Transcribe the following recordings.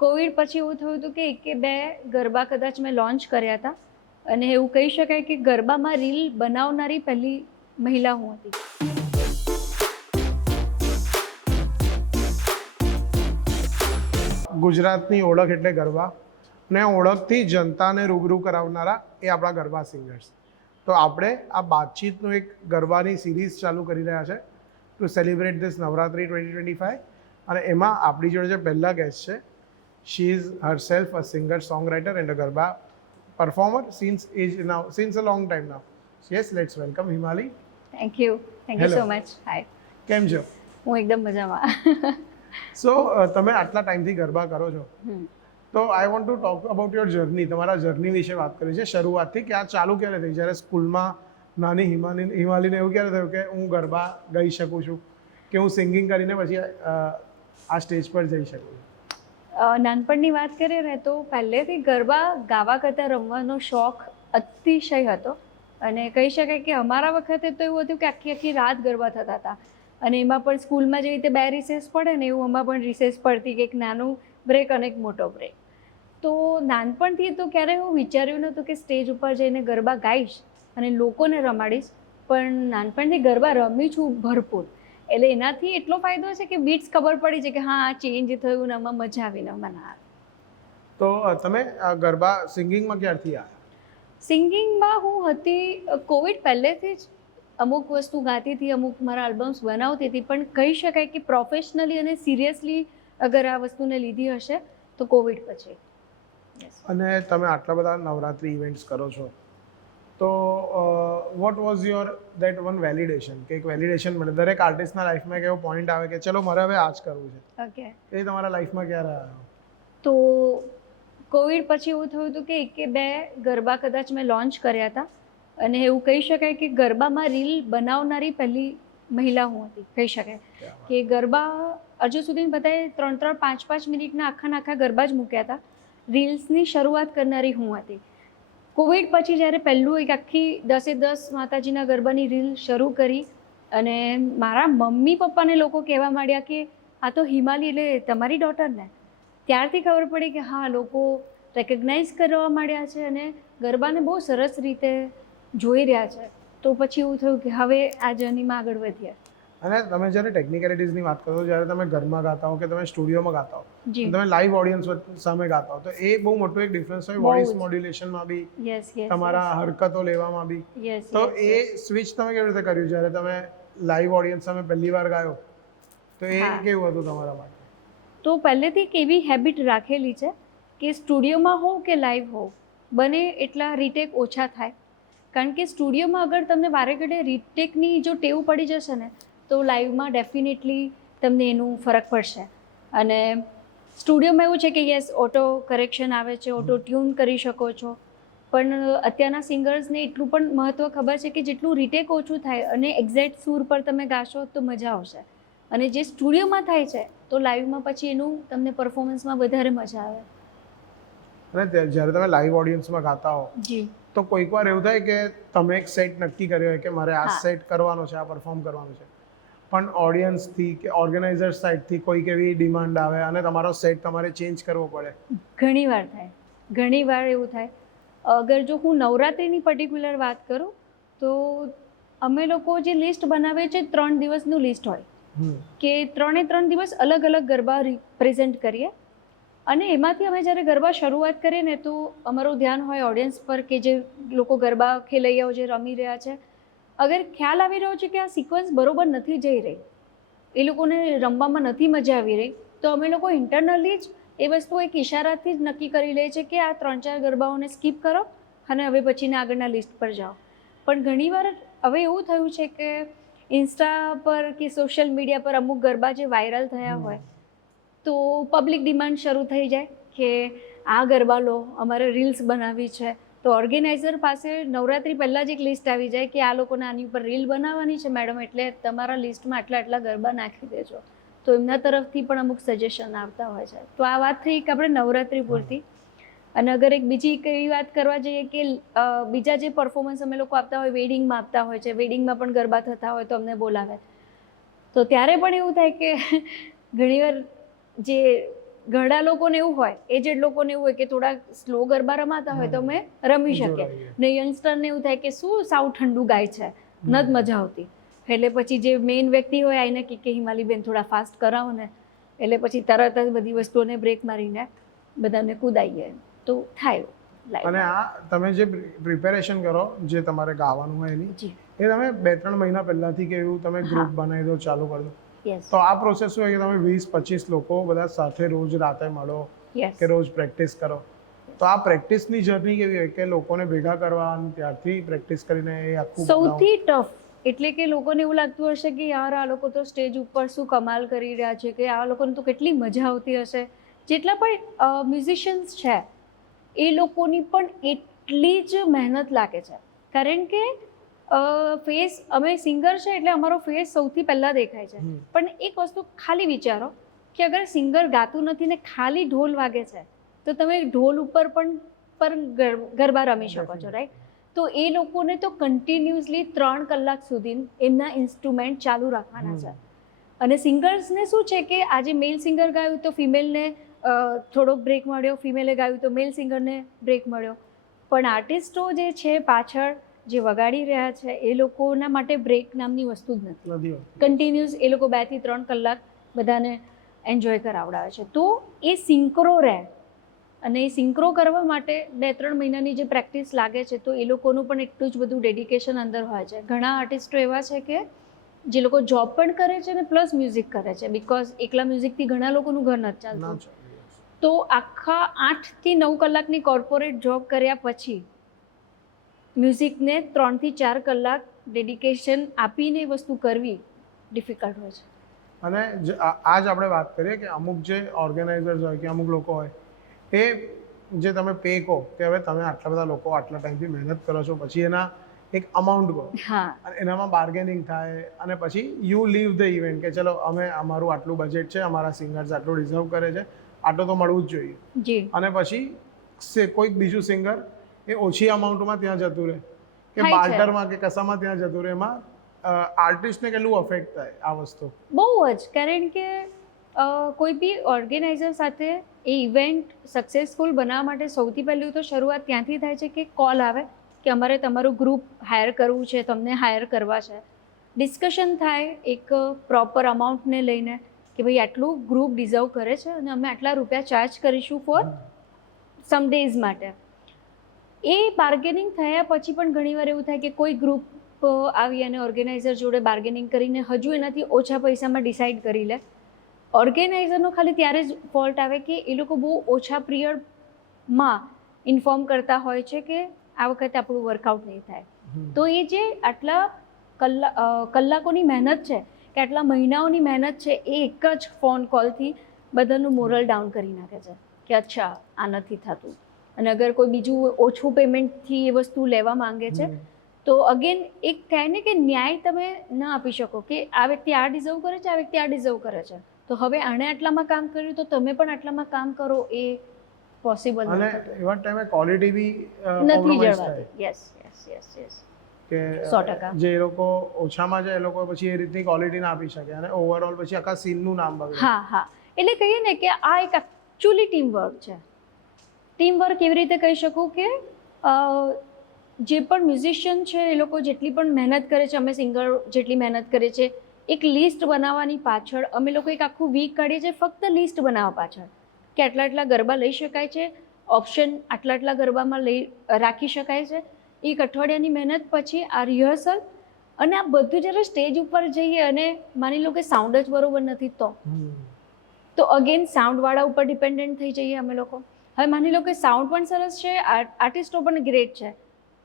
Covid પછી એવું થયું હતું કે એક કે બે ગરબા કદાચ મેં લોન્ચ કર્યા હતા અને એવું કહી શકાય કે ગરબામાં રીલ બનાવનારી પહેલી મહિલા હું હતી. ગુજરાતની ઓળખ એટલે ગરબા અને ઓળખથી જનતાને રૂબરૂ કરાવનારા એ આપણા ગરબા સિંગર્સ. તો આપણે આ બાતચીતનું એક ગરબાની સિરીઝ ચાલુ કરી રહ્યા છે ટુ સેલિબ્રેટ ધીસ નવરાત્રી 2025 અને એમાં આપણી જોડે જે પહેલા ગેસ્ટ છે she is herself a singer song writer and a garba performer since a long time now. Yes, let's welcome Himali. Thank you so much. Hi, કેમ છો? હું એકદમ મજામાં. સો તમે આટલા ટાઈમથી ગરબા કરો છો તો I want to talk about your journey. તમારા જર્ની વિશે વાત કરી છે શરૂઆતથી કે આ ચાલુ ક્યારે થઈ? જ્યારે સ્કૂલમાં નાની હિમાલીને એવું ક્યારે થયું કે હું ગરબા ગાઈ શકું છું કે હું સિંગિંગ કરીને પછી આ સ્ટેજ પર જઈ શકું છું? નાનપણની વાત કરીએ ને તો પહેલેથી ગરબા ગાવા કરતાં રમવાનો શોખ અતિશય હતો અને કહી શકાય કે અમારા વખતે તો એવું હતું કે આખી આખી રાત ગરબા થતા હતા અને એમાં પણ સ્કૂલમાં જેવી રીતે 2 રિસેસ પડે ને એવું એમાં પણ રિસેસ પડતી કે એક નાનું બ્રેક અને એક મોટો બ્રેક. તો નાનપણથી તો ક્યારેય હું વિચાર્યું નહોતું કે સ્ટેજ ઉપર જઈને ગરબા ગાઈશ અને લોકોને રમાડીશ, પણ નાનપણથી ગરબા રમી છું ભરપૂર. એટલે એનાથી એટલો ફાયદો છે કે બીટ્સ ખબર પડી છે કે હા આ ચેન્જ થયું ને આમાં મજા આવીને મને આવે. તો તમે ગરબા સિંગિંગમાં ક્યારથી આવ્યા? સિંગિંગમાં હું હતી કોવિડ પહેલેથી જ અમુક વસ્તુ ગાતી હતી, અમુક મારા આલ્બમ્સ બનાવતી હતી, પણ કહી શકાય કે પ્રોફેશનલી અને સિરિયસલી અગર આ વસ્તુને લીધી હશે તો કોવિડ પછી. અને તમે આટલા બધા નવરાત્રી ઇવેન્ટ્સ કરો છો તો what was your that one validation કે એક વેલિડેશન મળે દરેક આર્ટિસ્ટના લાઈફમાં એક એવો પોઈન્ટ આવે કે ચલો મારે હવે આ જ કરવું છે. ઓકે, એ તમારા લાઈફમાં ક્યારે આવ્યો? તો કોવિડ પછી એવું થયું હતું કે એક કે બે ગરબા કદાચ મેં લોન્ચ કર્યા હતા અને એવું કહી શકાય કે ગરબામાં રીલ બનાવનારી પહેલી મહિલા હું હતી. કહી શકાય કે ગરબા હજુ સુધી બધાએ 3-5 મિનિટના આખા ગરબા જ મૂક્યા હતા. રીલ્સની શરૂઆત કરનારી હું હતી. કોવિડ પછી જ્યારે પહેલું એક આખી 10 માતાજીના ગરબાની રીલ શરૂ કરી અને મારા મમ્મી પપ્પાને લોકો કહેવા માંડ્યા કે આ તો હિમાલી એટલે તમારી ડોટર ને, ત્યારથી ખબર પડી કે હા લોકો રેકગ્નાઇઝ કરવા માંડ્યા છે અને ગરબાને બહુ સરસ રીતે જોઈ રહ્યા છે. તો પછી એવું થયું કે હવે આ જર્નીમાં આગળ વધ્યા. અને તમે જ્યારે ટેકનિકલિટીઝની વાત કરો જ્યારે તમે ઘરમાં ગાતા હો કે તમે સ્ટુડિયોમાં ગાતા હો, જી, તમે લાઈવ ઓડિયન્સ સામે ગાતા હો તો એ બહુ મોટો એક ડિફરન્સ હોય વોઇસ મોડ્યુલેશનમાં બી, યસ તમારા હરકતો લેવામાં બી. યસ. તો એ સ્વિચ તમે કેવી રીતે કર્યું જ્યારે તમે લાઈવ ઓડિયન્સ સામે પહેલી વાર ગાયો તો એ કેવું હતું તમારા માટે? તો પહેલેથી એક એવી હેબિટ રાખેલી છે કે સ્ટુડિયોમાં હોવ કે લાઈવ હોવ બને એટલા રીટેક ઓછા થાય, કારણ કે સ્ટુડિયોમાં અગર તમને વારે ઘડે રીટેકની જો ટેવ પડી જશે ને તો લાઈવમાં ડેફિનેટલી તમને એનું ફરક પડશે. અને સ્ટુડિયોમાં એવું છે કે યસ ઓટો કરેક્શન આવે છે, ઓટો ટ્યુન કરી શકો છો, પણ અત્યારના સિંગર્સને એટલું પણ મહત્ત્વ ખબર છે કે જેટલું રીટેક ઓછું થાય અને એક્ઝેક્ટ સૂર પર તમે ગાશો તો મજા આવશે. અને જે સ્ટુડિયોમાં થાય છે તો લાઈવમાં પછી એનું તમને પરફોર્મન્સમાં વધારે મજા આવે. અને જ્યારે તમે લાઈવ ઓડિયન્સમાં ગાતા હો જી, તો કોઈક વાર એવું થાય કે તમે એક સેટ નક્કી કર્યો હોય કે મારે આ સેટ કરવાનો છે, આ પરફોર્મ કરવાનું છે, પણ ઓડિયન્સથી કે ઓર્ગેનાઇઝર સાઇડથી કોઈક એવી ડિમાન્ડ આવે અને તમારો સેટ તમારે ચેન્જ કરવો પડે? ઘણીવાર થાય, ઘણીવાર એવું થાય. અગર જો હું નવરાત્રિની પર્ટિક્યુલર વાત કરું તો અમે લોકો જે લિસ્ટ બનાવે છે 3 દિવસનું લિસ્ટ હોય કે 3 દિવસ અલગ અલગ ગરબા રિપ્રેઝેન્ટ કરીએ અને એમાંથી અમે જ્યારે ગરબા શરૂઆત કરીએ ને તો અમારું ધ્યાન હોય ઓડિયન્સ પર કે જે લોકો ગરબા ખેલૈયાઓ જે રમી રહ્યા છે, અગર ખ્યાલ આવી રહ્યો છે કે આ સિક્વન્સ બરોબર નથી જઈ રહી, એ લોકોને રમવામાં નથી મજા આવી રહી, તો અમે લોકો ઇન્ટરનલી જ એ વસ્તુ એક ઇશારાથી જ નક્કી કરી લે છે કે આ 3-4 ગરબાઓને સ્કીપ કરો અને હવે પછીના આગળના લિસ્ટ પર જાઓ. પણ ઘણીવાર હવે એવું થયું છે કે ઇન્સ્ટા પર કે સોશિયલ મીડિયા પર અમુક ગરબા જે વાયરલ થયા હોય તો પબ્લિક ડિમાન્ડ શરૂ થઈ જાય કે આ ગરબા લો, અમારે રીલ્સ બનાવવી છે. તો ઓર્ગેનાઇઝર પાસે નવરાત્રી પહેલાં જ એક લિસ્ટ આવી જાય કે આ લોકોને આની ઉપર રીલ બનાવવાની છે મેડમ, એટલે તમારા લિસ્ટમાં આટલા ગરબા નાખી દેજો. તો એમના તરફથી પણ અમુક સજેશન આવતા હોય છે. તો આ વાત થઈ કે આપણે નવરાત્રી પૂરતી. અને અગર એક બીજી એવી વાત કરવા જઈએ કે બીજા જે પરફોર્મન્સ અમે લોકો આપતા હોય, વેડિંગમાં આપતા હોય છે, વેડિંગમાં પણ ગરબા થતા હોય તો અમને બોલાવે, તો ત્યારે પણ એવું થાય કે ઘણીવાર જે ઘણા લોકોને એવું હોય, એજેડ લોકોને એવું હોય કે થોડા સ્લો ગરબા રમાતા હોય તો અમે રમી શકીએ, ને યંગસ્ટરને એવું થાય કે શું સાવ ઠંડુ ગાય છે, ન જ મજા આવતી. એટલે પછી જે મેઇન વ્યક્તિ હોય આઈને કે હિમાલીબેન થોડા ફાસ્ટ કરાવો ને, એટલે પછી તરત જ બધી વસ્તુઓને બ્રેક મારીને બધાને કુદાઈએ તો થાય. અને આ તમે જે પ્રિપેરેશન કરો જે તમારે ગાવાનું હોય એની, એ તમે 2-3 મહિના પહેલાથી કે એવું તમે ગ્રુપ બનાવી દો, ચાલુ કરી દો. તો આ પ્રોસેસ શું હોય કે તમે 20-25 લોકો બધા સાથે રોજ રાતે મળો કે રોજ પ્રેક્ટિસ કરો, તો આ પ્રેક્ટિસની જર્ની કેવી હોય કે લોકોને ભેગા કરવા અને ત્યારથી પ્રેક્ટિસ કરીને એ આખું સૌથી ટફ. એટલે કે લોકોને એવું લાગતું હશે કે યાર આ લોકો તો સ્ટેજ ઉપર શું કમાલ કરી રહ્યા છે, કે આ લોકોને તો કેટલી મજા આવતી હશે. જેટલા પણ મ્યુઝિશિયન્સ છે એ લોકોની પણ એટલી જ મહેનત લાગે છે, કારણ કે ફેસ, અમે સિંગર છે એટલે અમારો ફેસ સૌથી પહેલાં દેખાય છે. પણ એક વસ્તુ ખાલી વિચારો કે અગર સિંગર ગાતું નથી ને ખાલી ઢોલ વાગે છે તો તમે ઢોલ ઉપર પણ ગરબા રમી શકો છો, રાઈટ? તો એ લોકોને તો કન્ટિન્યુઅસલી 3 કલાક સુધી એમના ઇન્સ્ટ્રુમેન્ટ ચાલુ રાખવાના છે. અને સિંગર્સને શું છે કે આજે મેલ સિંગર ગાયું તો ફિમેલને થોડોક બ્રેક મળ્યો, ફિમેલે ગાયું તો મેલ સિંગરને બ્રેક મળ્યો. પણ આર્ટિસ્ટો જે છે પાછળ જે વગાડી રહ્યા છે એ લોકોના માટે બ્રેક નામની વસ્તુ જ નથી. કન્ટિન્યુઅસ એ લોકો 2 થી 3 કલાક બધાને એન્જોય કરાવડાવે છે. તો એ સિંક્રો રહે, અને એ સિંક્રો કરવા માટે 2-3 મહિનાની જે પ્રેક્ટિસ લાગે છે તો એ લોકોનું પણ એટલું જ બધું ડેડિકેશન અંદર હોય છે. ઘણા આર્ટિસ્ટો એવા છે કે જે લોકો જોબ પણ કરે છે ને પ્લસ મ્યુઝિક કરે છે, બિકોઝ એકલા મ્યુઝિકથી ઘણા લોકોનું ઘર નથી ચાલતું. તો આખા 8 થી 9 કલાકની કોર્પોરેટ જોબ કર્યા પછી મ્યુઝિકને 3 થી 4 કલાક ડેડિકેશન આપીને એ વસ્તુ કરવી ડિફિકલ્ટ હોય છે. અને આજ આપણે વાત કરીએ કે અમુક જે ઓર્ગેનાઇઝર્સ હોય કે અમુક લોકો હોય, એ જે તમે પે કહો કે હવે તમે આટલા બધા લોકો આટલા ટાઈમથી મહેનત કરો છો, પછી એના એક અમાઉન્ટ કહો, અને એનામાં બાર્ગેનિંગ થાય, અને પછી યુ લીવ ધ ઇવેન્ટ કે ચલો અમે અમારું આટલું બજેટ છે, અમારા સિંગર્સ આટલું ડિઝર્વ કરે છે, આટલું તો મળવું જ જોઈએ. અને પછી કોઈક બીજું સિંગર એ ઓછી અમાઉન્ટમાં ત્યાં જતું રહે કે બાર્ટરમાં કે કશામાં ત્યાં જતું રહે. એમાં આર્ટિસ્ટને કેટલું અફેક્ટ થાય આ વસ્તુ? બહુ જ, કારણ કે કોઈ બી ઓર્ગેનાઇઝર સાથે એ ઇવેન્ટ સક્સેસફુલ બનાવવા માટે સૌથી પહેલું તો શરૂઆત ત્યાંથી થાય છે કે કોલ આવે કે અમારે તમારું ગ્રુપ હાયર કરવું છે, તમને હાયર કરવા છે. ડિસ્કશન થાય એક પ્રોપર અમાઉન્ટને લઈને કે ભાઈ આટલું ગ્રુપ ડિઝર્વ કરે છે અને અમે આટલા રૂપિયા ચાર્જ કરીશું ફોર સમ ડેઝ માટે. એ બાર્ગેનિંગ થયા પછી પણ ઘણીવાર એવું થાય કે કોઈ ગ્રુપ આવી અને ઓર્ગેનાઇઝર જોડે બાર્ગેનિંગ કરીને હજુ એનાથી ઓછા પૈસામાં ડિસાઇડ કરી લે. ઓર્ગેનાઇઝરનો ખાલી ત્યારે જ ફોલ્ટ આવે કે એ લોકો બહુ ઓછા પિરિયડમાં ઇન્ફોર્મ કરતા હોય છે કે આ વખતે આપણું વર્કઆઉટ નહીં થાય. તો એ જે આટલા કલાકોની મહેનત છે કે આટલા મહિનાઓની મહેનત છે એ એક જ ફોન કોલથી બધાનું મોરલ ડાઉન કરી નાખે છે કે અચ્છા આ નથી થતું. અને અગર કોઈ બીજું ઓછું પેમેન્ટથી એ વસ્તુ લેવા માંગે છે તો અગેન એક થાય ને કે ન્યાય તમે ન આપી શકો કે આ વ્યક્તિ આ ડિઝર્વ કરે છે, આ વ્યક્તિ આ ડિઝર્વ કરે છે, તો હવે આણે આટલામાં કામ કર્યું તો તમે પણ આટલામાં કામ કરો, એ પોસિબલ નથી. અને એવા ટાઈમે ક્વોલિટી બી નથી જળવાતી. યસ યસ યસ યસ કે 100% જે લોકો ઓછામાં છે એ લોકો પછી એ રીતની ક્વોલિટી ના આપી શકે અને ઓવરઓલ પછી આખા સીનનું નામ બગડે. હા હા, એટલે કહીએ ને કે આ એક એકચ્યુઅલી ટીમ વર્ક છે. ટીમ વર્ક એવી રીતે કહી શકું કે જે પણ મ્યુઝિશિયન છે એ લોકો જેટલી પણ મહેનત કરે છે, અમે સિંગર જેટલી મહેનત કરે છે, એક લિસ્ટ બનાવવાની પાછળ અમે લોકો એક આખું વીક કાઢીએ છીએ ફક્ત લિસ્ટ બનાવવા પાછળ કે આટલા આટલા ગરબા લઈ શકાય છે, ઓપ્શન આટલા આટલા ગરબામાં રાખી શકાય છે. એક અઠવાડિયાની મહેનત પછી આ રિહર્સલ, અને આ બધું જ્યારે સ્ટેજ ઉપર જઈએ અને માની લો કે સાઉન્ડ જ બરોબર નથી તો અગેન સાઉન્ડવાળા ઉપર ડિપેન્ડન્ટ થઈ જઈએ અમે લોકો. હવે માની લો કે સાઉન્ડ પણ સરસ છે, આર્ટિસ્ટો પણ ગ્રેટ છે,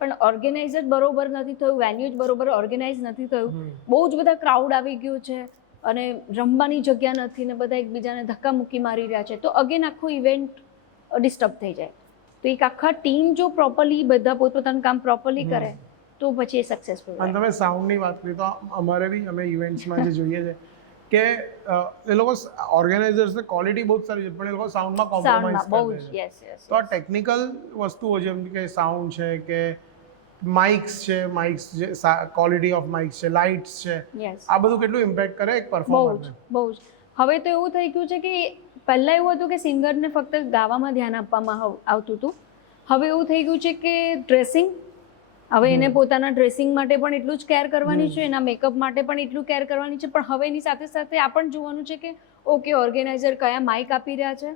પણ ઓર્ગેનાઇઝર બરોબર નથી થયું, વેન્યુ જ બરોબર ઓર્ગેનાઇઝ નથી થયું, બહુ જ બધા ક્રાઉડ આવી ગયું છે અને રમવાની જગ્યા નથી ને બધા એકબીજાને ધક્કા મૂકી મારી રહ્યા છે, તો અગેન આખું ઇવેન્ટ ડિસ્ટર્બ થઈ જાય. તો એક આખા ટીમ જો પ્રોપરલી બધા પોતપોતાનું કામ પ્રોપરલી કરે તો પછી એ સક્સેસફુલ. અને તમે સાઉન્ડની વાત કરી તો અમારે બી અમે ઇવેન્ટ્સમાં જે જોઈએ છે કે એ લોકો ઓર્ગેનાઇઝર્સને ક્વોલિટી બહુ સારી છે પણ એ લોકો સાઉન્ડમાં કોમ્પ્રોમાઇઝ કરે છે. તો આ ટેકનિકલ વસ્તુઓ જેમ કે સાઉન્ડ છે કે માઇક્સ છે, માઇક્સ જે ક્વોલિટી ઓફ માઇક્સ છે, લાઇટ્સ છે, આ બધું કેટલું ઇમ્પેક્ટ કરે એક પરફોર્મરને? બહુ જ. હવે તો એવું થઈ ગયું છે કે પહેલાં એવું હતું કે સિંગરને ફક્ત ગાવામાં ધ્યાન આપવામાં આવતું હતું. હવે એવું થઈ ગયું છે કે ડ્રેસિંગ, હવે એને પોતાના ડ્રેસિંગ માટે પણ એટલું જ કેર કરવાની છે, એના મેકઅપ માટે પણ એટલું કેર કરવાની છે. પણ હવે એની સાથે સાથે આ પણ જોવાનું છે કે ઓકે ઓર્ગેનાઇઝર કયા માઇક આપી રહ્યા છે,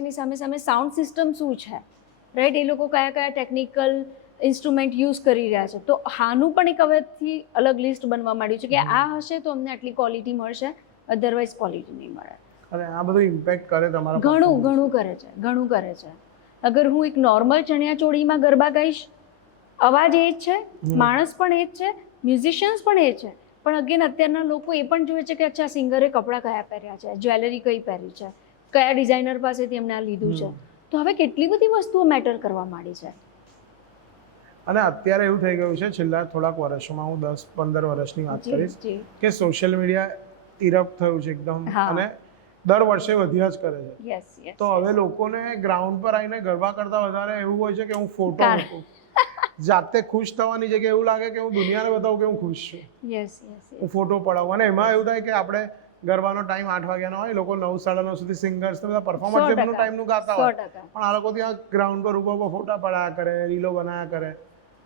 એની સામે સામે સાઉન્ડ સિસ્ટમ શું છે, રાઈટ, એ લોકો કયા કયા ટેકનિકલ ઇન્સ્ટ્રુમેન્ટ યુઝ કરી રહ્યા છે. તો હાનું પણ એક હવેથી અલગ લિસ્ટ બનવા માંડ્યું છે કે આ હશે તો અમને આટલી ક્વોલિટી મળશે, અધરવાઇઝ ક્વોલિટી નહીં મળે. અને આ બધું ઇમ્પેક્ટ કરે તમારા ઘણું કરે છે. અગર હું એક નોર્મલ ચણિયાચોળીમાં ગરબા ગાઈશ, અવાજ એ જ છે, માણસ પણ એ જ છે, મ્યુઝિશિયન્સ પણ એ છે, પણ અગેન અત્યારના લોકો એ પણ જોવે છે કે અચ્છા સિંગરે કપડાં કયા પહેર્યા છે, જ્વેલરી કઈ પહેરી છે, કયા ડિઝાઇનર પાસેથી એમને આ લીધું છે. તો હવે કેટલી બધી વસ્તુઓ મેટર કરવા માંડી છે. અને અત્યારે એવું થઈ ગયું છે છેલ્લા થોડાક વર્ષોમાં, હું 10-15 વર્ષની વાત કરીશ કે સોશિયલ મીડિયા ઇરપ્ટ થયું છે એકદમ, અને દર વર્ષે વધ્યા જ કરે છે. તો હવે લોકોને ગ્રાઉન્ડ પર આવીને ગરબા કરતા વધારે એવું હોય છે કે હું ફોટો મૂકું, જાતે ખુશ થવાની જગ્યાએ એવું લાગે કે હું દુનિયાને બતાવું કે હું ખુશ છું, હું ફોટો પડાવું. અને એમાં એવું થાય કે આપણે ગરબાનો ટાઈમ 8 વાગ્યાનો હોય, લોકો 9-9:30 સુધી સિંગર્સ બધા પરફોર્મન્સ એમનું ટાઈમનું ગાતા હોય, પણ આ લોકો ત્યાં ગ્રાઉન્ડ પર ઉભા ફોટા પડાયા કરે, રીલો બનાવ્યા કરે.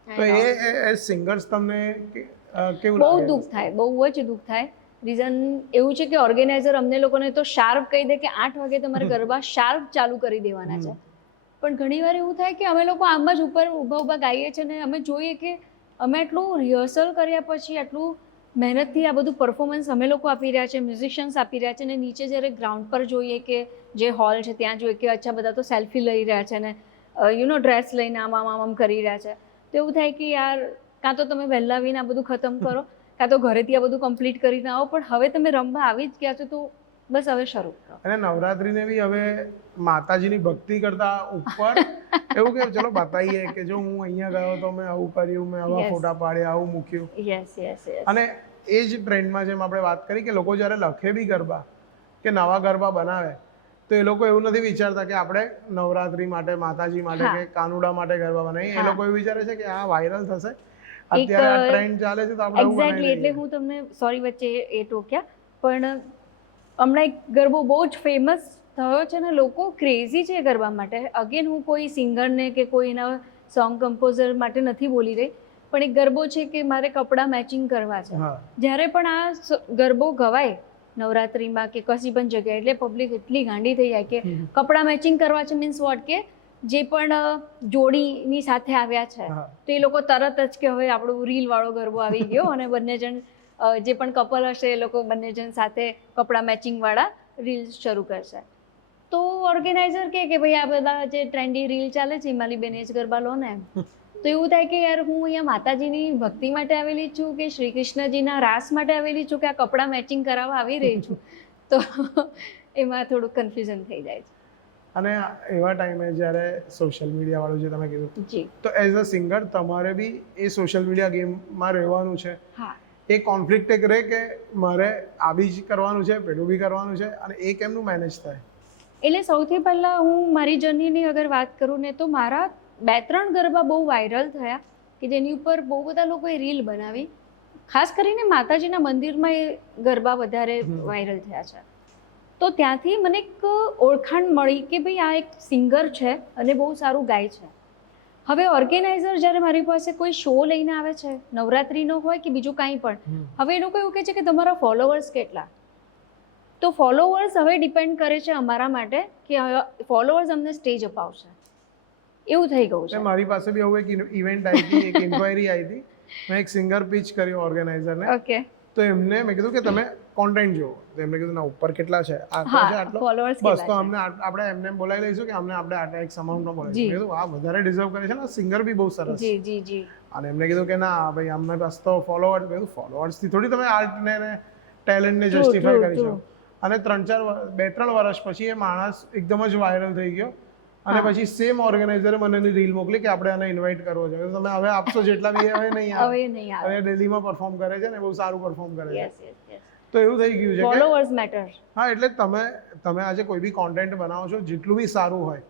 તો એ સિંગર્સ તમને કેવું લાગે? બહુ દુઃખ થાય, બહુ જ દુઃખ થાય. રીઝન એવું છે કે ઓર્ગેનાઇઝર અમને લોકોને તો શાર્પ કહી દે કે 8 વાગે તમારે ગરબા શાર્પ ચાલુ કરી દેવાના છે. પણ ઘણીવાર એવું થાય કે અમે લોકો આમ જ ઉપર ઊભા ગાઈએ છીએ ને અમે જોઈએ કે અમે આટલું રિહર્સલ કર્યા પછી આટલું મહેનતથી આ બધું પરફોર્મન્સ અમે લોકો આપી રહ્યા છે, મ્યુઝિશિયન્સ આપી રહ્યા છે, ને નીચે જ્યારે ગ્રાઉન્ડ પર જોઈએ કે જે હોલ છે ત્યાં જોઈએ કે અચ્છા બધા તો સેલ્ફી લઈ રહ્યા છે ને ડ્રેસ લઈને આમ કરી રહ્યા છે. તો એવું થાય કે યાર કાં તો તમે વહેલા આવીને આ બધું ખતમ કરો, કાં તો ઘરેથી આ બધું કમ્પ્લીટ કરીને આવો, પણ હવે તમે રમવા આવી જ ગયા છો તો બસ હવે શરૂ કરો. અને નવરાત્રીને બી હવે માતાજીની ભક્તિ કરતા ઉપર એવું કે ચલો બતાવીએ કે જો હું અહીંયા ગયો તો મેં આવું કર્યું, મેં આવા ફોટા પાડ્યા, આવું મૂક્યું. અને એ જ ટ્રેન્ડમાં જેમ આપણે વાત કરી કે લોકો જ્યારે લખે બી ગરબા કે નવા ગરબા બનાવે તો એ લોકો એવું નથી વિચારતા કે આપણે નવરાત્રી માટે, માતાજી માટે કે કાનુડા માટે ગરબા બનાવીએ. એ લોકો એવું વિચારે છે કે આ વાયરલ થશે, અત્યારે આ ટ્રેન્ડ ચાલે છે તો આપણે એક્ઝેક્ટલી. એટલે હું તમને સોરી વચ્ચે એ ટોક્યા, પણ હમણાં એક ગરબો બહુ જ ફેમસ થયો છે ને, લોકો ક્રેઝી છે ગરબા માટે. અગેન હું કોઈ સિંગરને કે કોઈના સોંગ કમ્પોઝર માટે નથી બોલી રહી, પણ એક ગરબો છે કે મારે કપડાં મેચિંગ કરવા છે. જ્યારે પણ આ ગરબો ગવાય નવરાત્રીમાં કે કશી પણ જગ્યાએ, એટલે પબ્લિક એટલી ગાંડી થઈ જાય કે કપડાં મેચિંગ કરવા છે. મીન્સ વોટ કે જે પણ જોડીની સાથે આવ્યા છે તો એ લોકો તરત જ કે હવે આપણું રીલ વાળો ગરબો આવી ગયો, અને બંને જણ જે પણ કપલ હશે એ લોકો બંને જણ સાથે કપડાં મેચિંગ વાળા રીલ્સ શરૂ કરશે. તો ઓર્ગેનાઇઝર કે ભાઈ આ બધા જે ટ્રેન્ડી રીલ ચાલે છે હિમાલી બેન એ જ ગરબા લો ને. તો એવું થાય કે યાર હું અહીંયા માતાજીની ભક્તિ માટે આવેલી છું કે શ્રી કૃષ્ણજીના રાસ માટે આવેલી છું કે આ કપડાં મેચિંગ કરાવવા આવી રહી છું. તો એમાં થોડું કન્ફ્યુઝન થઈ જાય છે. અને એવા ટાઈમે જ્યારે સોશિયલ મીડિયા વાળું જે તમે કીધું જી, તો એઝ અ સિંગર તમારે બી એ સોશિયલ મીડિયા ગેમમાં રહેવાનું છે. એ કોન્ફ્લિક્ટ એક રહે કે મારે આ બી જ કરવાનું છે, પેલું બી કરવાનું છે, અને એ કેમનું મેનેજ થાય? એટલે સૌથી પહેલાં હું મારી જર્નીની અગર વાત કરું ને તો મારા 2-3 ગરબા બહુ વાયરલ થયા કે જેની ઉપર બહુ બધા લોકોએ રીલ બનાવી. ખાસ કરીને માતાજીના મંદિરમાં એ ગરબા વધારે વાયરલ થયા છે. તો ત્યાંથી મને એક ઓળખાણ મળી કે ભાઈ આ એક સિંગર છે અને બહુ સારું ગાય છે. હવે ઓર્ગેનાઇઝર જ્યારે મારી પાસે કોઈ શો લઈને આવે છે, નવરાત્રિનો હોય કે બીજું કાંઈ પણ, હવે એ લોકો એવું કહે છે કે તમારા ફોલોવર્સ કેટલા. તો ફોલોવર્સ હવે ડિપેન્ડ કરે છે અમારા માટે કે ફોલોવર્સ અમને સ્ટેજ અપાવશે, એવું થઈ ગયું છે. મારી પાસે બી આવું એક ઇવેન્ટ આવી હતી, એક ઇન્ક્વાયરી આવી હતી. મેં એક સિંગર પીચ કર્યું ઓર્ગેનાઇઝરને. ઓકે. તો એમને મેં કીધું કે તમે કોન્ટેન્ટ જુઓ. તો એમને કીધું ના ઉપર કેટલા છે, આટલો, બસ તો અમને આપણે એમને બોલાવી લઈશું કે અમને આપણે આટલા એક અમાઉન્ટનો બોલાવીશું. મેં કીધું આ વધારે ડિઝર્વ કરે છે ને, સિંગર બી બહુ સરસ. જી જી જી. અને એમને કીધું કે ના ભાઈ અમને બસ તો ફોલોવર્સ, મેં કીધું ફોલોવર્સથી થોડી તમે આર્ટને ને ટેલેન્ટને જસ્ટિફાય કરી શકો. અને 2-3 વર્ષ પછી એ માણસ એકદમ જ વાયરલ થઈ ગયો. અને પછી સેમ ઓર્ગેનાઇઝરે મને એની રીલ મોકલી કે આપણે આને ઇન્વાઇટ કરવો છે. તમે હવે આપશો જેટલા બી, હવે નહીં આવે. હવે દિલ્હીમાં પરફોર્મ કરે છે ને, બહુ સારું પરફોર્મ કરે છે. તો એવું થઈ ગયું છે કે ફોલોવર્સ મેટર. હા, એટલે તમે આજે કોઈ બી કોન્ટેન્ટ બનાવો છો, જેટલું બી સારું હોય,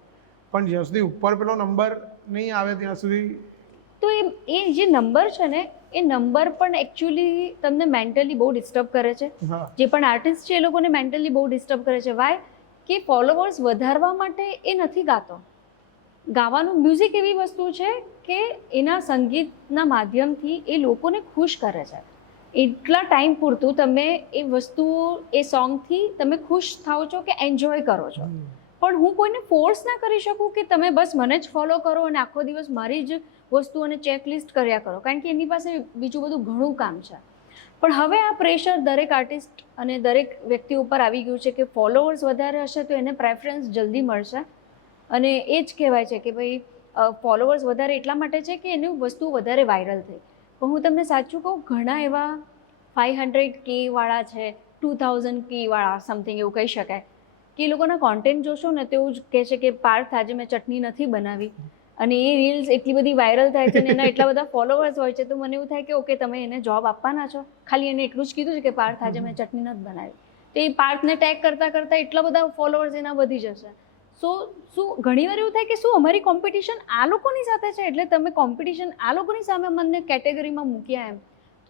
પણ જ્યાં સુધી ઉપર પેલો નંબર નહીં આવે ત્યાં સુધી. તો એ જે નંબર છે ને, એ નંબર પણ એકચ્યુઅલી તમને મેન્ટલી બહુ ડિસ્ટર્બ કરે છે. જે પણ આર્ટિસ્ટ છે એ લોકોને મેન્ટલી બહુ ડિસ્ટર્બ કરે છે. વાય કે ફોલોવર્સ વધારવા માટે એ નથી ગાતો. ગાવાનું મ્યુઝિક એવી વસ્તુ છે કે એના સંગીતના માધ્યમથી એ લોકોને ખુશ કરે છે. એટલા ટાઈમ પૂરતું તમે એ વસ્તુઓ એ સોંગથી તમે ખુશ થાઓ છો કે એન્જોય કરો છો. પણ હું કોઈને ફોર્સ ના કરી શકું કે તમે બસ મને જ ફોલો કરો અને આખો દિવસ મારી જ વસ્તુઓને ચેકલિસ્ટ કર્યા કરો, કારણ કે એની પાસે બીજું બધું ઘણું કામ છે. પણ હવે આ પ્રેશર દરેક આર્ટિસ્ટ અને દરેક વ્યક્તિ ઉપર આવી ગયું છે કે ફોલોવર્સ વધારે હશે તો એને પ્રેફરન્સ જલ્દી મળશે. અને એ જ કહેવાય છે કે ભાઈ ફોલોવર્સ વધારે એટલા માટે છે કે એની વસ્તુ વધારે વાયરલ થઈ. પણ હું તમને સાચું કહું, ઘણા એવા 500K વાળા છે, 2000K વાળા સમથિંગ એવું કહી શકાય કે એ લોકોના કોન્ટેન્ટ જોશો ને તો એવું જ કહે છે કે પાર્થ આજે મેં ચટણી નથી બનાવી, અને એ રીલ્સ એટલી બધી વાયરલ થાય છે અને એના એટલા બધા ફોલોવર્સ હોય છે. તો મને એવું થાય કે ઓકે, તમે એને જોબ આપવાના છો, ખાલી એને એટલું જ કીધું છે કે પાર્થ આજે મેં ચટણી નથી બનાવી, તો એ પાર્થને ટેગ કરતાં કરતાં એટલા બધા ફોલોવર્સ એના વધી જશે. શું ઘણીવાર એવું થાય કે શું અમારી કોમ્પિટિશન આ લોકોની સાથે છે, એટલે તમે કોમ્પિટિશન આ લોકોની સામે મને કેટેગરીમાં મૂક્યા, એમ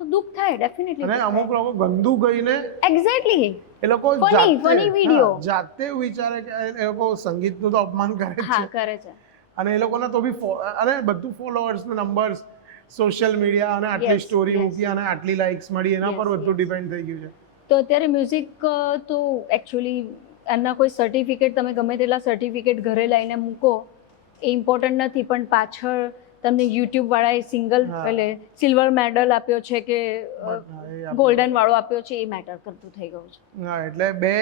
તો દુઃખ થાય ડેફિનેટલી. અને અમુક લોકો ગંદુ ગઈને એક્ઝેક્ટલી એ લોકો ફની વિડીયો જાતે વિચારે કે એ લોકો સંગીતનું તો અપમાન કરે છે. હા, કરે છે. અને એ લોકોના તો બી અને બધું ફોલોવર્સ ને નંબર્સ, સોશિયલ મીડિયા અને આટલી સ્ટોરી મૂકી અને આટલી લાઇક્સ મળી, એના પર બધું ડિપેન્ડ થઈ ગયું છે. તો અત્યારે મ્યુઝિક તો એકચ્યુઅલી એના કોઈ સર્ટિફિકેટ, તમે ગમે તેટલા સર્ટિફિકેટ ઘરે લઈને મૂકો એ ઇમ્પોર્ટન્ટ નથી, પણ પાછળ તમને યુટ્યુબ વાળાએ એટલે સિલ્વર મેડલ આપ્યો છે કે ગોલ્ડન વાળો આપ્યો છે, એ મેટર કરતું થઈ ગયું છે. હા, એટલે બે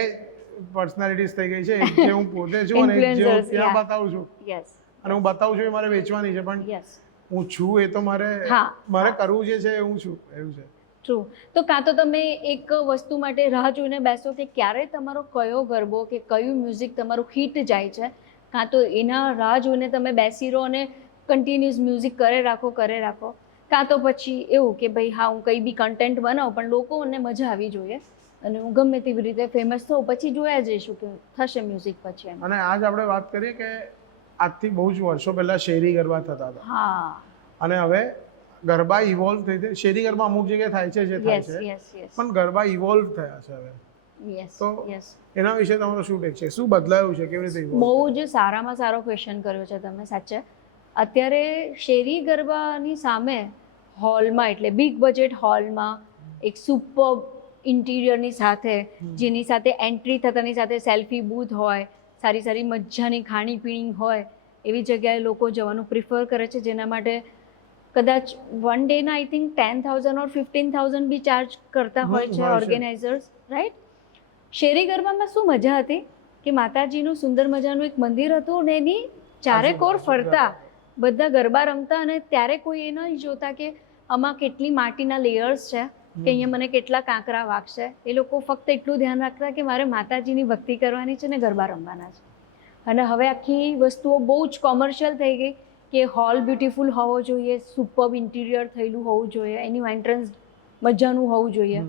પર્સનાલિટીઝ થઈ ગઈ છે, એક જે હું પોતે છું અને એક જે હું ત્યાં બતાવું છું. યસ. અને હું બતાવું છું એ મારે વેચવાની છે, પણ હું છું એ તો મારે કરવું જે છે એ હું છું, એવું છે. ટ્રુ. તો કાં તો તમે એક વસ્તુ માટે રાહ જોઈને બેસો કે ક્યારે તમારો કયો ગરબો કે કયું મ્યુઝિક તમારું હિટ જાય છે, કાં તો એના રાહ જોઈને તમે બેસી રહો અને કન્ટિન્યુઅસ મ્યુઝિક કરે રાખો, કાં તો પછી એવું કે ભાઈ હા, હું કંઈ બી કન્ટેન્ટ બનાવું પણ લોકોને મજા આવી જોઈએ અને હું ગમે તેવી રીતે ફેમસ થઉં, પછી જોયા જઈશું કે થશે મ્યુઝિક પછી. અને આજ આપણે વાત કરીએ કે આજથી બહુ જ વર્ષો પહેલા શેરી ગરબા થતા હતા. હા. અને હવે ગરબા ઇવોલ્વ થઈ છે. શેરી ગરબા અમુક જગ્યાએ થાય છે, જે થાય છે, પણ ગરબા ઇવોલ્વ થયા છે હવે. તો એના વિશે તમારો શું ટેક છે? શું બદલાયું છે? કેવી રીતે? બહુ જ સારામાં સારો ક્વેશ્ચન કર્યો છે તમે, સાચે. અત્યારે શેરી ગરબાની સામે હોલમાં, એટલે બિગ બજેટ હોલમાં એક સુપર ઇન્ટિરિયરની સાથે, જેની સાથે એન્ટ્રી થતાની સાથે સેલ્ફી બૂથ હોય, સારી સારી મજાની ખાણીપીણી હોય, એવી જગ્યાએ લોકો જવાનું પ્રિફર કરે છે, જેના માટે કદાચ વન ડેના I think 10,000 or 15,000 be charge કરતા હોય છે ઓર્ગેનાઇઝર્સ, રાઈટ? શેરી ગરબામાં શું મજા હતી કે માતાજીનું સુંદર મજાનું એક મંદિર હતું અને એની ચારે કોર ફરતા બધા ગરબા રમતા, અને ત્યારે કોઈ એ નહીં જોતા કે આમાં કેટલી માટીના લેયર્સ છે, કે અહીંયા મને કેટલા કાંકરા વાગશે. એ લોકો ફક્ત એટલું ધ્યાન રાખતા કે મારે માતાજીની ભક્તિ કરવાની છે ને ગરબા રમવાના છે. અને હવે આખી વસ્તુઓ બહુ જ કોમર્શિયલ થઈ ગઈ કે હોલ બ્યુટીફુલ હોવો જોઈએ, સુપર ઇન્ટિરિયર થયેલું હોવું જોઈએ, એનું એન્ટ્રન્સ મજાનું હોવું જોઈએ,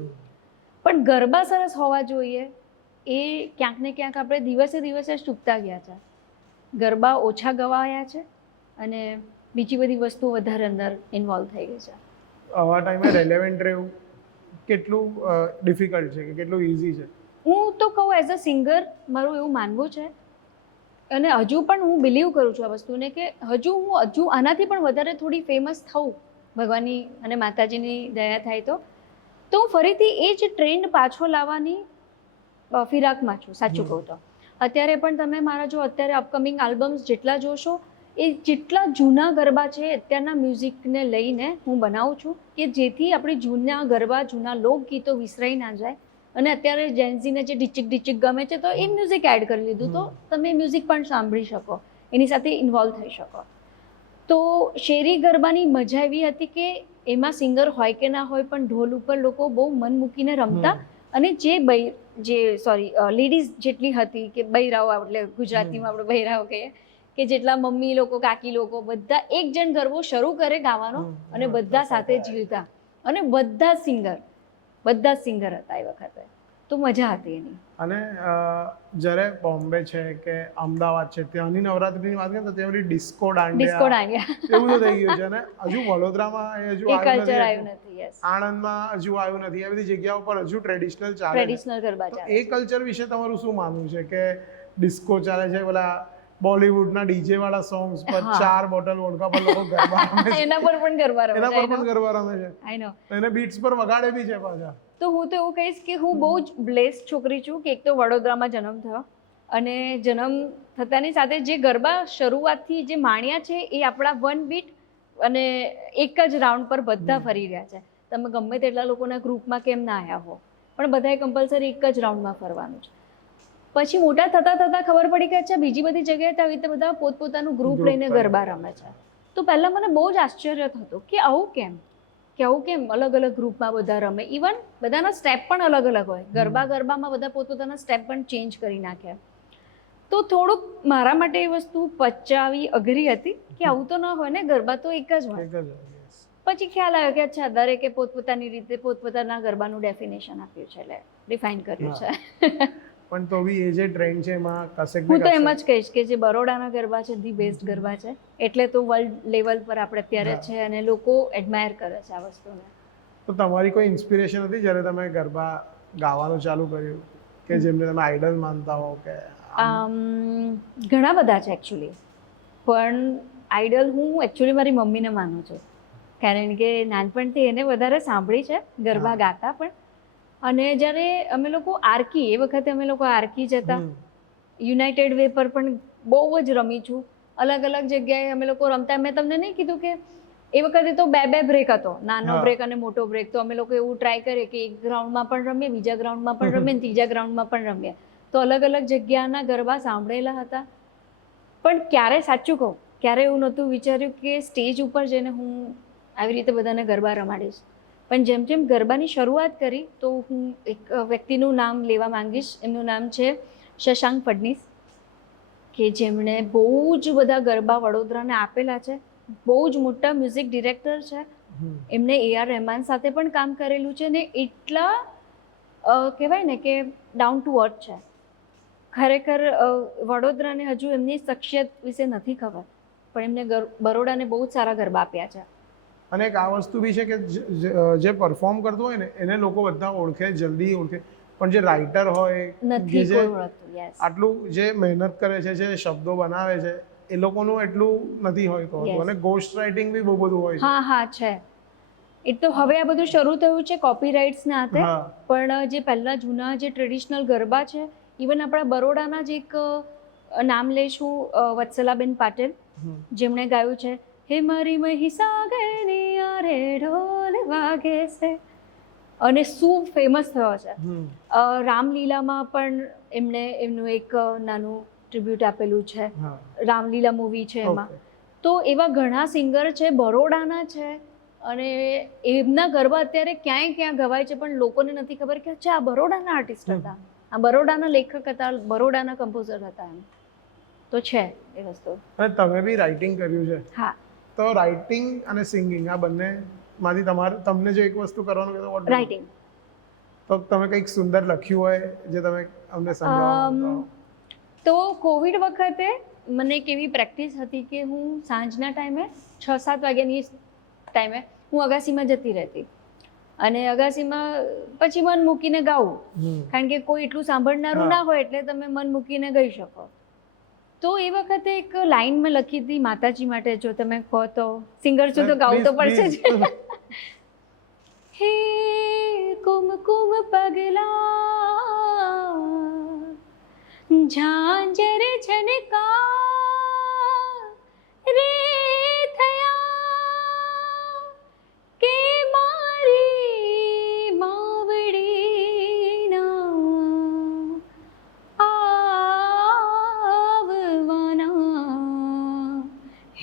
પણ ગરબા સરસ હોવા જોઈએ. એ ક્યાંક ને ક્યાંક આપણે દિવસે દિવસે ચૂકતા ગયા છે. ગરબા ઓછા ગવાયા છે અને બીજી બધી વસ્તુ વધારે અંદર ઇન્વોલ્વ થઈ ગઈ છે. આવા ટાઈમે રેલેવન્ટ રહેવું કેટલું ડિફિકલ્ટ છે કે કેટલું ઇઝી છે? હું તો કહું, એઝ અ સિંગર મારું એવું માનવું છે, અને હજુ પણ હું બિલીવ કરું છું આ વસ્તુને, કે હજુ આનાથી પણ વધારે થોડી ફેમસ થવું, ભગવાનની અને માતાજીની દયા થાય તો હું ફરીથી એ જ ટ્રેન્ડ પાછો લાવવાની ફિરાકમાં છું, સાચું કહું તો. અત્યારે પણ તમે મારા જો અત્યારે અપકમિંગ આલ્બમ્સ જેટલા જોશો, એ જેટલા જૂના ગરબા છે અત્યારના મ્યુઝિકને લઈને હું બનાવું છું, કે જેથી આપણી જૂના ગરબા, જૂના લોકગીતો વિસરાઈ ના જાય. અને અત્યારે જેન્ઝીને જે ડીચિક ગમે છે તો એ મ્યુઝિક એડ કરી લીધું, તો તમે મ્યુઝિક પણ સાંભળી શકો, એની સાથે ઇન્વોલ્વ થઈ શકો. તો શેરી ગરબાની મજા એવી હતી કે એમાં સિંગર હોય કે ના હોય, પણ ઢોલ ઉપર લોકો બહુ મન મૂકીને રમતા, અને લેડીઝ જેટલી હતી કે બૈરાઓ, એટલે ગુજરાતીમાં આપણે બૈરાઓ કહીએ, કે જેટલા મમ્મી લોકો, કાકી લોકો, બધા એક જણ ગરબો શરૂ કરે ગાવાનો અને બધા સાથે ઝીલતા, અને બધા સિંગર હતા એ વખતે, તો મજા હતી એની. અને જ્યારે બોમ્બે છે કે અમદાવાદ છે, ત્યાંની નવરાત્રીની વાત કરીએ તો ત્યાં બધી ડિસ્કો દાંડિયા એવું તો થઈ ગયું છે, અને હજુ વડોદરામાં હજુ આવ્યું નથી, આણંદમાં હજુ આવ્યું નથી, એ બધી જગ્યાઓ પર હજુ ટ્રેડિશનલ ચાલે, ટ્રેડિશનલ ગરબા ચાલે. એ કલ્ચર વિશે તમારું શું માનવું છે કે ડિસ્કો ચાલે છે, પેલા બોલિવૂડના ડીજે વાળા સોંગ્સ પર હા. 4 બોટલ વોડકા પર લોકો ગરબા રમે છે, એના પર પણ ગરબા રમે એના છે, પર પણ ગરબા રમે છે, આઈ નો. એને બીટ્સ પર વગાડે બી છે પાછા. તો હું તો એવું કહીશ કે હું બહુ જ બ્લેસ્ડ છોકરી છું કે એક તો વડોદરામાં જન્મ થયો, અને જન્મ થતાની સાથે જે ગરબા શરૂઆતથી જે માણ્યા છે એ આપણા 1 બીટ અને એક જ રાઉન્ડ પર બધા ફરી રહ્યા છે. તમે ગમે તેટલા લોકોના ગ્રુપમાં કેમ ના આવ્યા હો, પણ બધાએ કમ્પલસરી એક જ રાઉન્ડમાં ફરવાનું છે. પછી મોટા થતાં થતાં ખબર પડી કે અચ્છા બીજી બધી જગ્યાએ તો આવી રીતે બધા પોતપોતાનું ગ્રુપ Group લઈને કરે. ગરબા રમે છે. તો પહેલાં મને બહુ જ આશ્ચર્ય થતું કે આવું કેમ અલગ અલગ ગ્રુપમાં બધા રમે. ઇવન બધાના સ્ટેપ પણ અલગ અલગ હોય. ગરબામાં બધા પોતપોતાના સ્ટેપ પણ ચેન્જ કરી નાખે. તો થોડુંક મારા માટે એ વસ્તુ પચાવી અઘરી હતી કે આવું તો ન હોય ને, ગરબા તો એક જ હોય. એક જ હોય, yes. પછી ખ્યાલ આવ્યો કે અચ્છા દરેકે પોતપોતાની રીતે પોતપોતાના ગરબાનું ડેફિનેશન આપ્યું છે, એટલે ડિફાઇન કર્યું છે. પણ તો બી એ જે ટ્રેન્ડ છે એમાં કશેક હું તો એમ જ કહીશ કે જે બરોડાના ગરબા છે ધી બેસ્ટ ગરબા છે, એટલે તો વર્લ્ડ લેવલ પર આપણે અત્યારે છે અને લોકો એડમાયર કરે છે આ વસ્તુને. તો તમારી કોઈ ઇન્સ્પિરેશન હતી જ્યારે તમે ગરબા ગાવાનું ચાલુ કર્યું, કે જેમને તમે આઈડલ માનતા હો કે ઘણા બધા છે એકચ્યુઅલી, પણ આઈડલ હું એકચ્યુઅલી મારી મમ્મીને માનું છું, કારણ કે નાનપણથી એને વધારે સાંભળી છે ગરબા ગાતા પણ. અને જ્યારે અમે લોકો આરકી, એ વખતે અમે લોકો આરકી જતા, યુનાઇટેડ વે પર પણ બહુ જ રમી છું. અલગ અલગ જગ્યાએ અમે લોકો રમતા. મેં તમને નહીં કીધું કે એ વખતે તો 2 બ્રેક હતો, નાનો બ્રેક અને મોટો બ્રેક. તો અમે લોકો એવું ટ્રાય કરીએ કે એક ગ્રાઉન્ડમાં પણ રમીએ, બીજા ગ્રાઉન્ડમાં પણ રમીએ, ત્રીજા ગ્રાઉન્ડમાં પણ રમીએ. તો અલગ અલગ જગ્યાના ગરબા સાંભળેલા હતા, પણ ક્યારે, સાચું કહું, ક્યારે એવું નહોતું વિચાર્યું કે સ્ટેજ ઉપર જઈને હું આવી રીતે બધાને ગરબા રમાડીશ. પણ જેમ જેમ ગરબાની શરૂઆત કરી તો હું એક વ્યક્તિનું નામ લેવા માંગીશ. એમનું નામ છે શશાંક ફડનીસ, કે જેમણે બહુ જ બધા ગરબા વડોદરાને આપેલા છે. બહુ જ મોટા મ્યુઝિક ડિરેક્ટર છે. એમણે AR રહેમાન સાથે પણ કામ કરેલું છે, ને એટલા કહેવાય ને કે ડાઉન ટુ અર્થ છે. ખરેખર વડોદરાને હજુ એમની શખ્સિયત વિશે નથી ખબર, પણ એમને બરોડાને બહુ જ સારા ગરબા આપ્યા છે. અને એક આ વસ્તુ બી છે કે જે પરફોર્મ કરતો હોય ને એને લોકો બધા ઓળખે, જલ્દી ઓળખે, પણ જે રાઇટર હોય, નથી જે કોઈ ઓળખતું. યસ, આટલું જે મહેનત કરે છે, જે શબ્દો બનાવે છે, એ લોકોનું એટલું નથી હોતું. Yes. અને ગોસ્ટ રાઇટિંગ બી બહુ બધું હોય છે. હા છે. એ તો હવે આ બધું શરૂ થયું છે કોપીરાઇટ્સના હાથે, હા. પણ જે પહેલા જૂના જે ટ્રેડિશનલ ગરબા છે, ઇવન આપણા બરોડાના જ એક નામ લઈશું, વત્સલાબેન પાટીલ, જેમણે ગાયું છે હે મારી મહીસાગરની આરે ઢોલ વાગે છે, અને શું ફેમસ થયો છે. રામલીલામાં પણ એમણે એમનું એક નાનું ટ્રિબ્યુટ આપેલું છે. રામલીલા મૂવી છે એમાં. તો એવા ઘણા સિંગર છે, બરોડાના છે, અને એમના ગરબા અત્યારે ક્યાં ગવાય છે, પણ લોકોને નથી ખબર કે અચ્છા આ બરોડાના આર્ટિસ્ટ હતા, આ બરોડાના લેખક હતા, બરોડાના કમ્પોઝર હતા. એમ તો છે એ વસ્તુ. અને તમે બી રાઇટિંગ કર્યું છે. હા. તો રાઇટિંગ અને સિંગિંગ આ બંને માંથી તમને જો એક વસ્તુ કરવાનું કહે તો રાઇટિંગ. તો તમે કંઈક સુંદર લખ્યું હોય જે તમે અમને સંભળાવો. તો કોવિડ વખતે મને એક એવી પ્રેક્ટિસ હતી કે હું સાંજના ટાઈમે 6-7 વાગ્યાની ટાઈમે હું અગાસીમાં જતી રહેતી, અને અગાસીમાં પછી મન મૂકીને ગાવું, કારણ કે કોઈ એટલું સાંભળનારું ના હોય, એટલે તમે મન મૂકીને ગાઈ શકો. તો એ વખતે એક લાઈન મેં લખી હતી માતાજી માટે, જો તમે કહો તો. સિંગર છું તો ગાવું તો પડશે જ. હે કુમકુમ પગલા ઝાંઝર છનકા રે થયા કે મારી માવડીના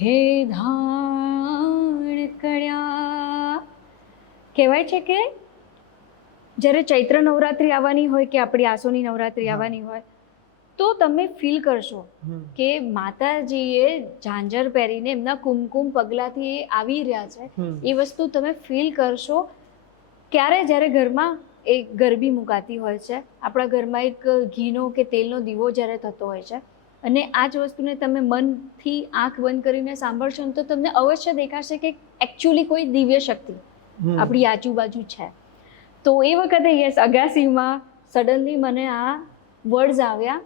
હે ધાણ કળ્યા. કહેવાય છે કે જ્યારે ચૈત્ર નવરાત્રિ આવવાની હોય કે આપણી આસોની નવરાત્રિ આવવાની હોય, તો તમે ફીલ કરશો કે માતાજીએ ઝાંઝર પહેરીને એમના કુમકુમ પગલાથી આવી રહ્યા છે. એ વસ્તુ તમે ફીલ કરશો ક્યારે, જ્યારે ઘરમાં એક ગરબી મુકાતી હોય છે, આપણા ઘરમાં એક ઘીનો કે તેલનો દીવો જ્યારે થતો હોય છે, અને આ જ વસ્તુને તમે મનથી આંખ બંધ કરીને સાંભળશો ને તો તમને અવશ્ય દેખાશે કે એકચ્યુઅલી કોઈ દિવ્ય શક્તિ આપણી આજુબાજુ છે. તો એ વખતે યસ, અગાસીમાં સડનલી મને આ વર્ડ્સ આવ્યા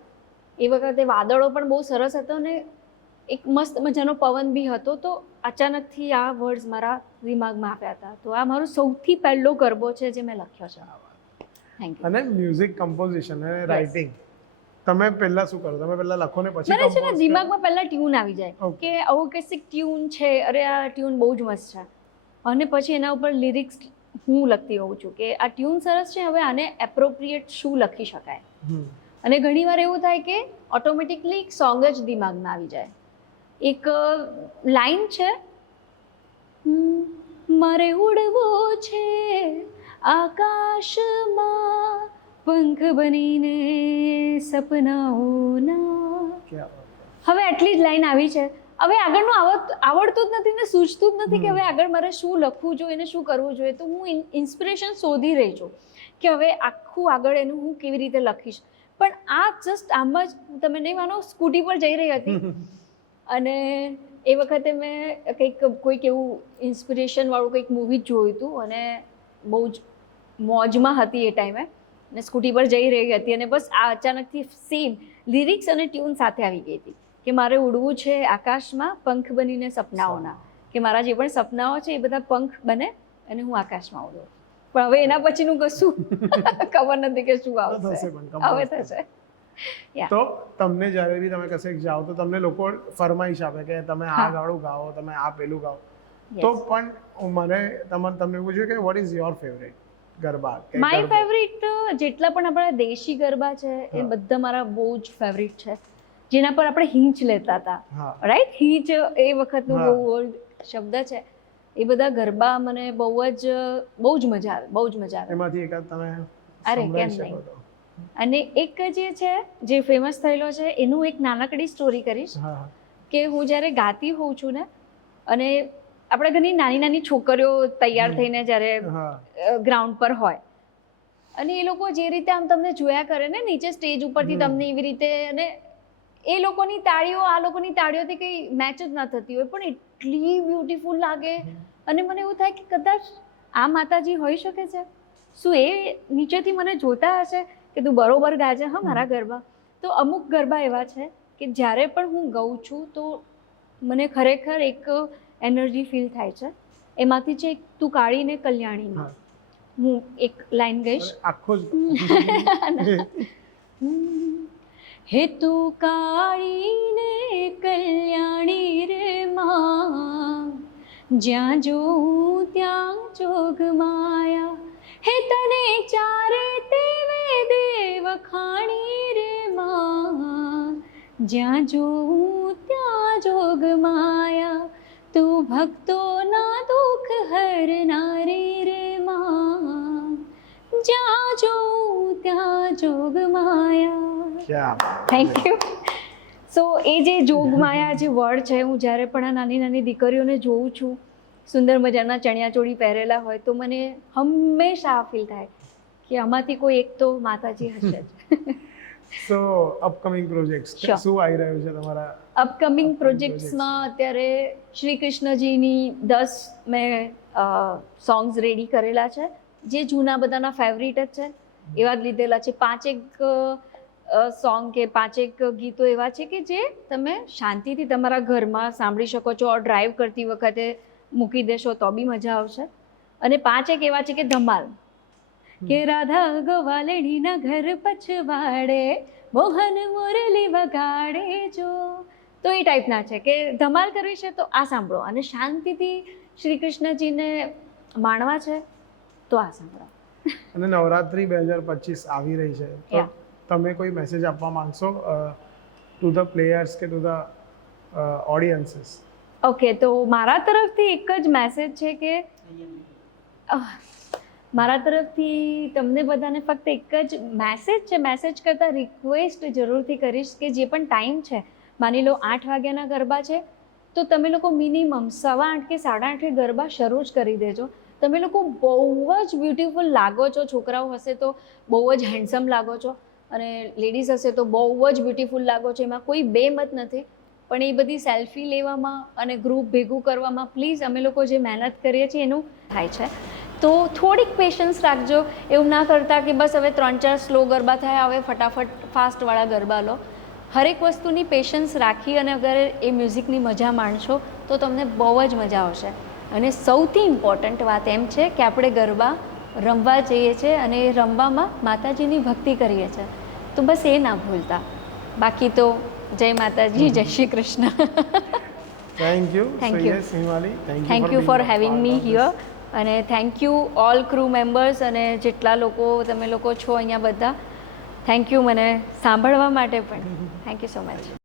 એ વખતે વાદળો પણ બહુ સરસ હતો ને એક મસ્ત મજાનો પવન બી હતો. તો અચાનકથી આ વર્ડ્સ મારા દિમાગમાં આવ્યા હતા. તો આ મારો સૌથી પહેલો ગરબો છે જે મેં લખ્યો છે. Thank you. અને મ્યુઝિક કમ્પોઝિશન અને રાઇટિંગ તમે પહેલા શું કરો? તમે પહેલા લખો ને પછી મને છે ને દિમાગમાં પહેલા ટ્યુન આવી જાય Okay. કે આવું કંઈક ટ્યુન છે, અરે આ ટ્યુન બહુ જ મસ્ત છે, અને પછી એના ઉપર લિરિક્સ હું લખતી હોઉં છું કે આ ટ્યુન સરસ છે, હવે આને એપ્રોપ્રિએટ શું લખી શકાય. અને ઘણીવાર એવું થાય કે ઓટોમેટિકલી એક સોંગ જ દિમાગમાં આવી જાય. એક લાઈન છે, મારે ઉડવો છે આકાશમાં પંખ બનીને સપનાઓના. હવે આટલી જ લાઈન આવી છે. હવે આગળનું આવડતું જ નથી ને સૂઝતું જ નથી કે હવે આગળ મારે શું લખવું જોઈએ ને શું કરવું જોઈએ. તો હું ઇન્સ્પિરેશન શોધી રહી છું કે હવે આખું આગળ એનું હું કેવી રીતે લખીશ. પણ આ જસ્ટ આમ જ તમે નહીં માનો, સ્કૂટી પર જઈ રહી હતી અને એ વખતે મેં કોઈક એવું ઇન્સ્પિરેશનવાળું કંઈક મૂવી જોયું હતું અને બહુ જ મોજમાં હતી એ ટાઈમે અને સ્કૂટી પર જઈ રહી હતી અને બસ આ અચાનકથી સેમ લિરિક્સ અને ટ્યુન સાથે આવી ગઈ હતી કે મારે ઉડવું છે આકાશમાં પંખ બનીને સપનાઓના, કે મારા જે પણ સપનાઓ છે એ બધા પંખ બને અને હું આકાશમાં ઉડું. પણ હવે એના પછીનું કશું ખબર નથી કે શું આવશે. હવે થશે. તો તમને જ્યારે બી તમે કશે જાઓ તો તમને લોકો ફરમાઈશ આપે કે તમે આ ગાળું ગાઓ, તમે આ પેલું ગાઓ. તો પણ મને તમને પૂછ્યું કે what is your favourite garba? My favourite જેટલા પણ આપણા દેશી ગરબા છે એ બધા મારા બહુ જ ફેવરિટ છે, જેના પર આપણે હિંચ લેતા હતા. રાઈટ, હિંચ એ વખતનું બહુ ઓલ્ડ શબ્દ છે. એ બધા ગરબા મને બહુ જ મજા આવે, બહુ જ મજા આવે. એમાંથી એકાદ તમે અરે કેમ નહીં. અને એક જે છે જે ફેમસ થયેલો છે એનું એક નાનકડી સ્ટોરી કરીશ કે હું જ્યારે ગાતી હોઉં છું ને અને આપણે ઘણી નાની નાની છોકરીઓ તૈયાર થઈને જ્યારે ગ્રાઉન્ડ પર હોય અને એ લોકો જે રીતે આમ તમને જોયા કરે ને નીચે સ્ટેજ ઉપરથી તમને એવી રીતે, અને એ લોકોની તાળીઓ આ લોકોની તાળીઓથી કંઈ મેચ જ ના થતી હોય પણ એટલી બ્યુટીફુલ લાગે. અને મને એવું થાય કે કદાચ આ માતાજી હોઈ શકે છે. શું એ નીચેથી મને જોતા હશે કે તું બરોબર ગાજે હા મારા ગરબા? તો અમુક ગરબા એવા છે કે જ્યારે પણ હું ગાઉં છું તો મને ખરેખર એક એનર્જી ફીલ થાય છે. એમાંથી છે તું કાળીને કલ્યાણીમાં હું એક લાઈન ગઈશ. આખો જ હે તું કાળીને કલ્યાણી રે માં, જ્યાં જોઉં ત્યાં જોગ માયા, હે તને ચારે તેવે દેવ ખાણી રે માં, જ્યાં જોઉં ત્યાં જોગ માયા, તું ભક્તોના દુઃખ હરનારી રે માં, જ્યાં જોઉં ત્યાં જોગ માયા. Thank you. સો એ જે જોગમાયા જે વર્ડ છે, હું જ્યારે પણ આ નાની નાની દીકરીઓને જોઉં છું સુંદર મજાના ચણિયાચોળી પહેરેલા હોય તો મને હંમેશા આ ફીલ થાય કે આમાંથી કોઈ એક તો માતાજી હશે જ. સો અપકમિંગ પ્રોજેક્ટ્સ શું આવી રહ્યું છે તમારા? અપકમિંગ પ્રોજેક્ટ્સમાં અત્યારે શ્રી કૃષ્ણજીની 10 મેં સોંગ્સ રેડી કરેલા છે જે જૂના બધાના ફેવરિટ જ છે એવા જ લીધેલા છે. 5 સોંગ કે 5 ગીતો એવા છે કે જે તમે શાંતિથી તમારા ઘરમાં સાંભળી શકો છો, ડ્રાઈવ કરતી વખતે મૂકી દેશો તો બી મજા આવશે. અને 5 એવા છે કે ધમાલ, કે રાધા ગોવાલડીના ઘર પછવાડે મોહન મુરલી વગાડે જો, તો એ ટાઈપના છે કે ધમાલ કરવી છે તો આ સાંભળો, અને શાંતિથી શ્રી કૃષ્ણજીને માણવા છે તો આ સાંભળો. અને નવરાત્રી 2025 આવી રહી છે તો તમે કોઈ મેસેજ આપવા માંગશો ટુ ધ પ્લેયર્સ કે ટુ ધ ઓડિયન્સીસ? ઓકે, તો મારા તરફથી એક જ મેસેજ છે કે મારા તરફથી તમને બધાને ફક્ત એક જ મેસેજ છે, મેસેજ કરતાં રિક્વેસ્ટ જરૂરથી કરીશ કે જે પણ ટાઈમ છે, માની લો 8 વાગ્યાના ગરબા છે તો તમે લોકો મિનિમમ 8:15 કે 8:30 ગરબા શરૂ જ કરી દેજો. તમે લોકો બહુ જ બ્યુટિફુલ લાગો છો, છોકરાઓ હશે તો બહુ જ હેન્ડસમ લાગો છો અને લેડીઝ હશે તો બહુ જ બ્યુટિફુલ લાગો છો, એમાં કોઈ બે મત નથી. પણ એ બધી સેલ્ફી લેવામાં અને ગ્રુપ ભેગું કરવામાં પ્લીઝ અમે લોકો જે મહેનત કરીએ છીએ એનું થાય છે, તો થોડીક પેશન્સ રાખજો. એવું ના કરતા કે બસ હવે 3-4 સ્લો ગરબા થયા હવે ફટાફટ ફાસ્ટવાળા ગરબા લો. હરેક વસ્તુની પેશન્સ રાખી અને અગર એ મ્યુઝિકની મજા માણશો તો તમને બહુ જ મજા આવશે. અને સૌથી ઇમ્પોર્ટન્ટ વાત એમ છે કે આપણે ગરબા રમવા જઈએ છીએ અને એ રમવામાં માતાજીની ભક્તિ કરીએ છીએ, તો બસ એ ના ભૂલતા. બાકી તો જય માતાજી, જય Shri Krishna. Thank you. Thank So you. yes, Himali, thank you for having me here. અને thank you all crew members અને જેટલા લોકો તમે લોકો છો અહીંયા બધા. થેન્ક યુ મને સાંભળવા માટે પણ. Thank you so much.